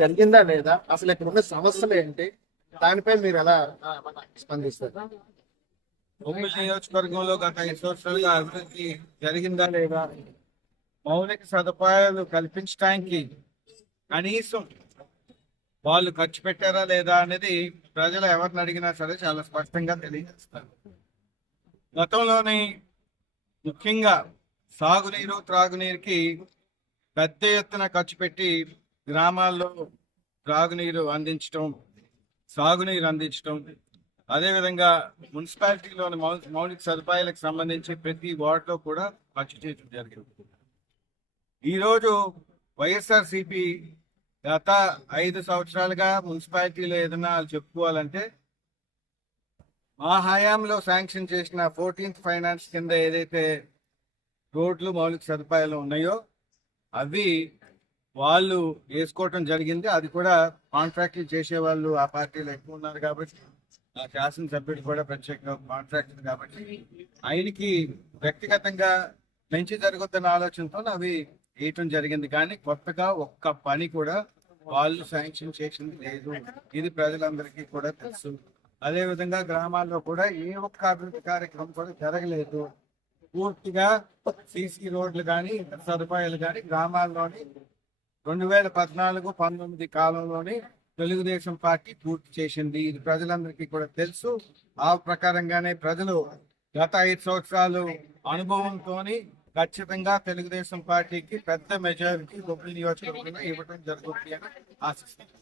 జరిగిందా లేదా, అసలు ఇక్కడ ఉన్న సమస్యలు ఏంటి, దానిపై మీరు ఎలా స్పందిస్తారు? ఉమ్మడి నియోజకవర్గంలో గత 5 సంవత్సరాలుగా అభివృద్ధి జరిగిందా లేదా, మౌలిక సదుపాయాలు కల్పించడానికి కనీసం వాళ్ళు ఖర్చు పెట్టారా లేదా అనేది ప్రజలు ఎవరిని అడిగినా సరే చాలా స్పష్టంగా తెలియజేస్తారు. గతంలోని ముఖ్యంగా సాగునీరు త్రాగునీరుకి పెద్ద ఎత్తున ఖర్చు పెట్టి గ్రామాల్లో త్రాగునీరు అందించడం, సాగునీరు అందించడం, అదేవిధంగా మున్సిపాలిటీలోని మౌలిక సదుపాయాలకు సంబంధించి ప్రతి వార్డులో కూడా ఖర్చు చేయడం జరిగింది. ఈరోజు వైఎస్ఆర్సిపి గత 5 సంవత్సరాలుగా మున్సిపాలిటీలో ఏదైనా చెప్పుకోవాలంటే మా హయాంలో శాంక్షన్ చేసిన 14th ఫైనాన్స్ కింద ఏదైతే రోడ్లు మౌలిక సదుపాయాలు ఉన్నాయో అవి వాళ్ళు వేసుకోవటం జరిగింది. అది కూడా కాంట్రాక్టులు చేసేవాళ్ళు ఆ పార్టీలో ఎక్కువ ఉన్నారు కాబట్టి, ఆ శాసనసభ్యుడు కూడా ప్రత్యేక కాంట్రాక్టర్ కాబట్టి ఆయనకి వ్యక్తిగతంగా మంచి జరుగుతున్న ఆలోచనతో అవి వేయటం జరిగింది. కానీ కొత్తగా ఒక్క పని కూడా వాళ్ళు శాంక్షన్ చేసింది లేదు. ఇది ప్రజలందరికీ కూడా తెలుసు. అదేవిధంగా గ్రామాల్లో కూడా ఏ ఒక్క అభివృద్ధి కార్యక్రమం కూడా జరగలేదు. పూర్తిగా సీసీ రోడ్లు కానీ ఇతర సదుపాయాలు కానీ గ్రామాల్లోని 2014-19 కాలంలోని తెలుగుదేశం పార్టీ పూర్తి చేసింది. ఇది ప్రజలందరికీ కూడా తెలుసు. ఆ ప్రకారంగానే ప్రజలు గత 5 సంవత్సరాలు అనుభవంతో ఖచ్చితంగా తెలుగుదేశం పార్టీకి పెద్ద మెజారిటీ ఉమ్మడి నియోజకవర్గంలో ఇవ్వడం జరుగుతుంది అని ఆశిస్తున్నాను.